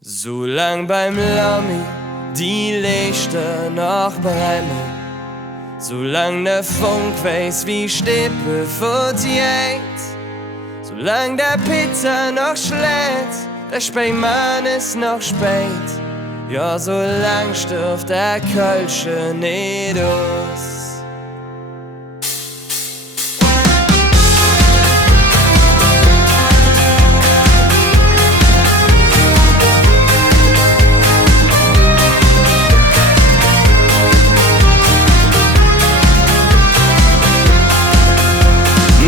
Solang beim Lami die Lichter noch brennen, solang der Funk weiß wie Stippe verdient, solang der Pizza noch schlägt, der Spähmann ist noch spät, ja, solang stirbt der Kölsche nicht aus.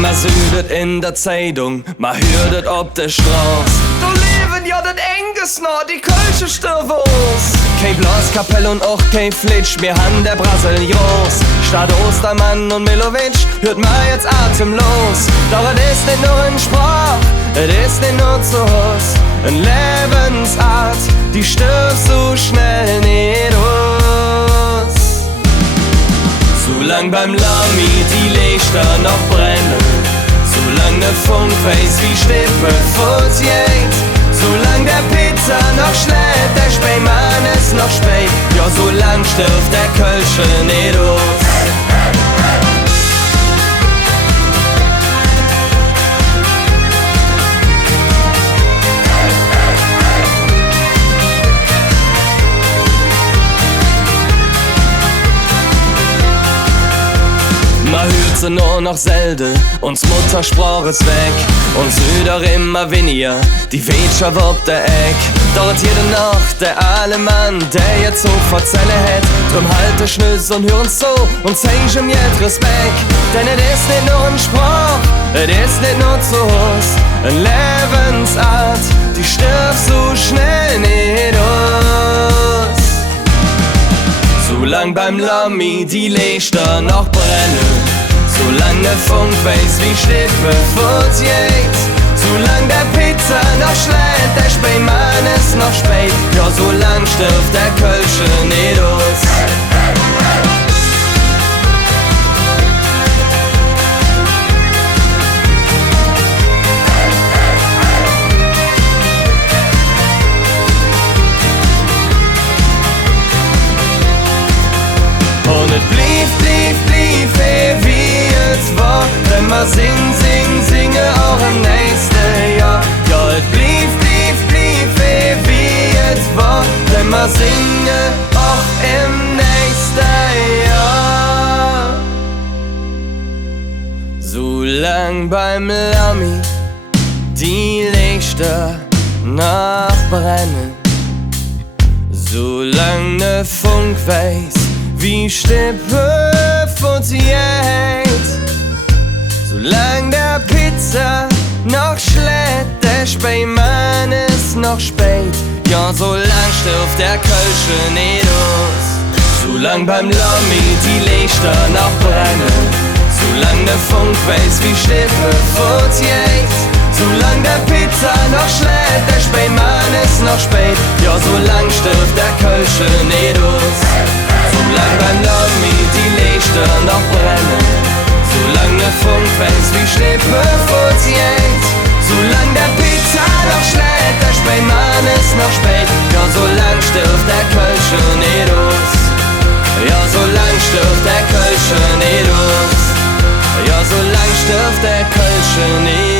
Man südet in der Zeitung, man hört ob der Straß. Da leben ja den Enges noch, die Kölsche Stirvos. Kein Blaskapell und auch kein Flitsch, wir haben der Brasilios. Statt Ostermann und Milovic hört man jetzt atemlos. Doch es ist nicht nur ein Sprach, es ist nicht nur zu Haus. Ein Lebensart, die stirbt so schnell nicht aus. Solang beim Lami die Lichter noch brennen, solang der Funk weiß wie Stippe verdient, solang der Pizza noch schlägt, der Spähmann ist noch spät, ja, solang stirbt der Kölsche nicht aus. Man hört sie nur noch selten, uns Muttersprache ist weg. Und Süder immer weniger, die Wätscher wirbt der Eck. Dort jede Nacht der Alemann, der jetzt so verzelle hat. Drum halte Schnüss und hören so und zeig ihm jetzt Respekt. Denn es ist nicht nur ein Sprach, es ist nicht nur zu Hus. Ein Lebensart, die stirbt so schnell nicht aus. Solang beim Lami die Lichter noch brennen, solang der Funk weiß wie Stippe verdient, solang der Pizza noch schlägt, der Spähmann ist noch spät, ja, solang stirbt der Kölsche nicht aus. Und es blieb, wie es war, denn wir singe auch im nächsten Jahr. Ja, es blieb, wie es war, denn wir singe auch im nächsten Jahr. Solang beim Lami die Lichter noch brennen, solang der Funk weiß wie Stippe verdient, solang der Pizza noch schlägt, der Spähmann ist noch spät, ja, solang stirbt der Kölsche nicht aus. Solang beim Lami die Lichter noch brennen, solang der Funk weiß wie Stippe verdient, solang der Pizza noch schlägt, der Spähmann ist noch spät, ja, solang stirbt der Kölsche nicht aus. Solang beim Lami die Lichter noch brennen, solang der Funk weiß wie Stippe verdient, solang der Pizza noch schlägt, der Spähmann ist noch spät, ja, solang stirbt der Kölsche nicht aus. Ja, solang stirbt der Kölsche nicht aus. Ja, solang stirbt der Kölsche nicht aus.